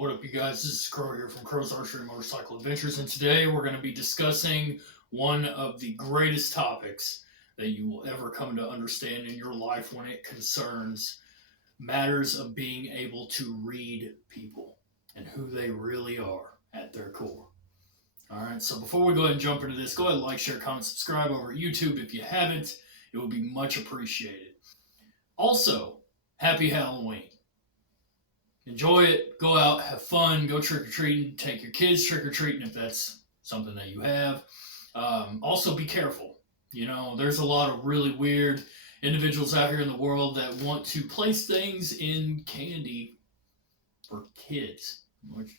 What up, you guys? This is Crow here from Crow's Archery Motorcycle Adventures, and today we're going to be discussing one of the greatest topics that you will ever come to understand in your life when it concerns matters of being able to read people and who they really are at their core. All right, so before we go ahead and jump into this, go ahead and like, share, comment, subscribe over at YouTube if you haven't. It would be much appreciated. Also, happy Halloween. Enjoy it, go out, have fun, go trick or treating, take your kids trick or treating if that's something that you have. Also, be careful. You know, there's a lot of really weird individuals out here in the world that want to place things in candy for kids, which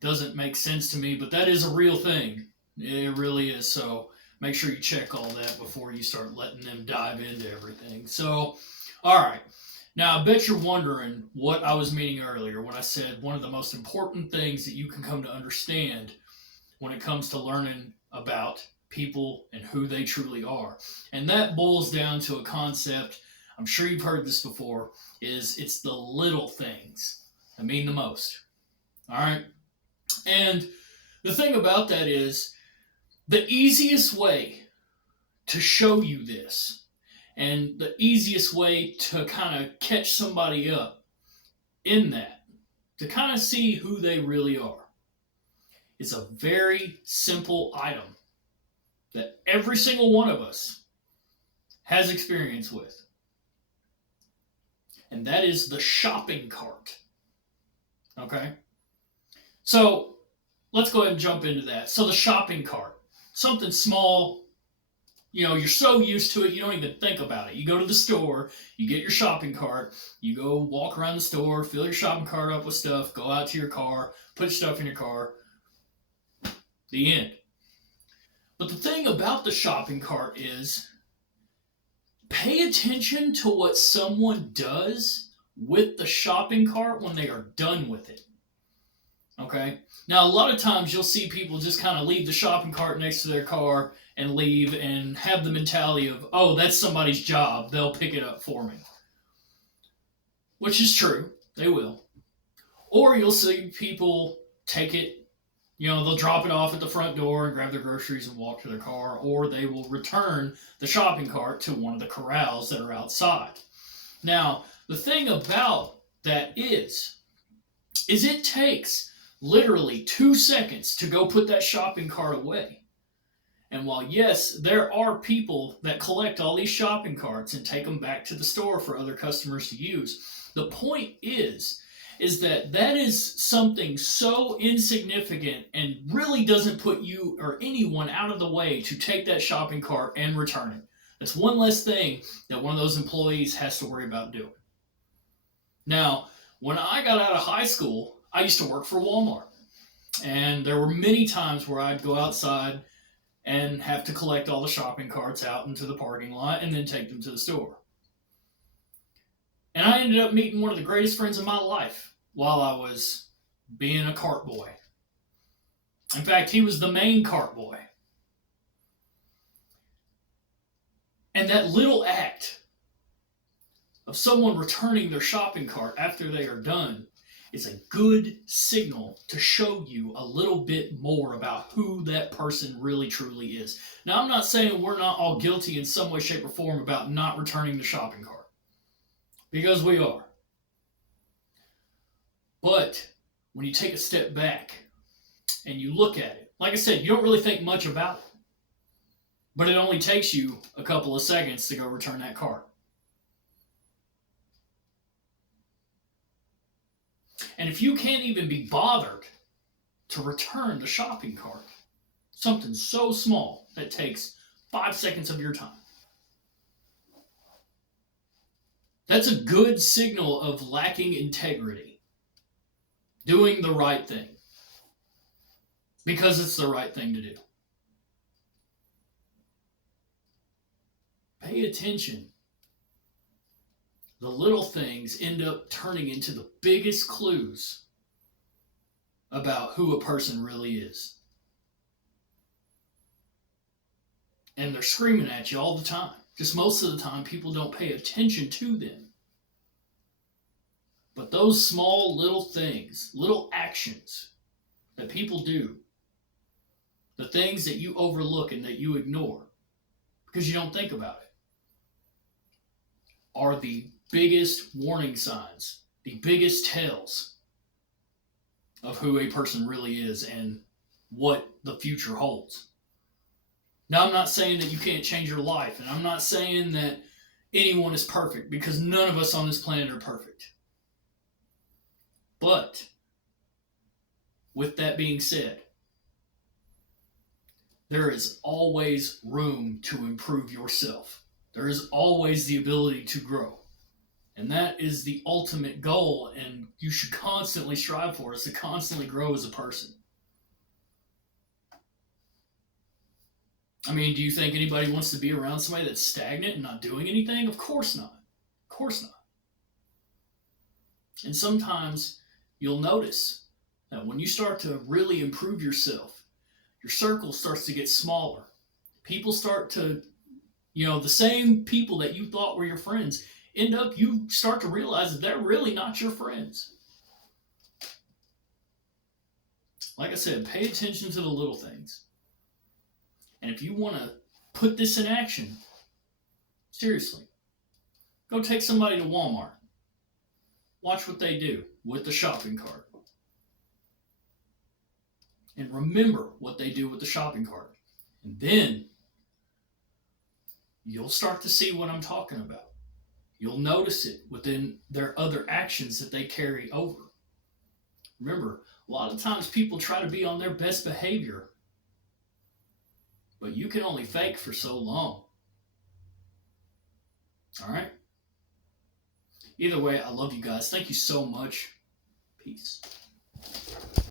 doesn't make sense to me, but that is a real thing. It really is. So make sure you check all that before you start letting them dive into everything. So, all right. Now, I bet you're wondering what I was meaning earlier when I said one of the most important things that you can come to understand when it comes to learning about people and who they truly are. And that boils down to a concept, I'm sure you've heard this before, is it's the little things that mean the most. All right? And the thing about that is the easiest way to show you this and the easiest way to kind of catch somebody up in that, to kind of see who they really are, is a very simple item that every single one of us has experience with. And that is the shopping cart. Okay? So let's go ahead and jump into that. So the shopping cart, something small. You know, you're so used to it, you don't even think about it. You go to the store, you get your shopping cart, you go walk around the store, fill your shopping cart up with stuff, go out to your car, put stuff in your car. The end. But the thing about the shopping cart is pay attention to what someone does with the shopping cart when they are done with it. Okay? Now, a lot of times you'll see people just kind of leave the shopping cart next to their car and leave and have the mentality of, oh, that's somebody's job. They'll pick it up for me. Which is true. They will. Or you'll see people take it, they'll drop it off at the front door and grab their groceries and walk to their car, or they will return the shopping cart to one of the corrals that are outside. Now, the thing about that is it takes literally 2 seconds to go put that shopping cart away. And while, yes, there are people that collect all these shopping carts and take them back to the store for other customers to use, the point is that is something so insignificant and really doesn't put you or anyone out of the way to take that shopping cart and return it. That's one less thing that one of those employees has to worry about doing. Now, when I got out of high school, I used to work for Walmart. And there were many times where I'd go outside and have to collect all the shopping carts out into the parking lot and then take them to the store. And I ended up meeting one of the greatest friends of my life while I was being a cart boy. In fact, he was the main cart boy. And that little act of someone returning their shopping cart after they are done is a good signal to show you a little bit more about who that person really truly is. Now, I'm not saying we're not all guilty in some way, shape, or form about not returning the shopping cart, because we are. But when you take a step back and you look at it, like I said, you don't really think much about it, but it only takes you a couple of seconds to go return that cart. And if you can't even be bothered to return the shopping cart, something so small that takes 5 seconds of your time, that's a good signal of lacking integrity, doing the right thing, because it's the right thing to do. Pay attention. The little things end up turning into the biggest clues about who a person really is. And they're screaming at you all the time. Just most of the time, people don't pay attention to them. But those small little things, little actions that people do, the things that you overlook and that you ignore because you don't think about it, are the biggest warning signs, the biggest tells of who a person really is and what the future holds. Now, I'm not saying that you can't change your life, and I'm not saying that anyone is perfect, because none of us on this planet are perfect. But with that being said, there is always room to improve yourself. There is always the ability to grow. And that is the ultimate goal, and you should constantly strive for, is to constantly grow as a person. I mean, do you think anybody wants to be around somebody that's stagnant and not doing anything? Of course not. Of course not. And sometimes you'll notice that when you start to really improve yourself, your circle starts to get smaller. People start to, the same people that you thought were your friends, you start to realize that they're really not your friends. Like I said, pay attention to the little things. And if you want to put this in action, seriously, go take somebody to Walmart. Watch what they do with the shopping cart. And remember what they do with the shopping cart. And then you'll start to see what I'm talking about. You'll notice it within their other actions that they carry over. Remember, a lot of times people try to be on their best behavior, but you can only fake for so long. All right? Either way, I love you guys. Thank you so much. Peace.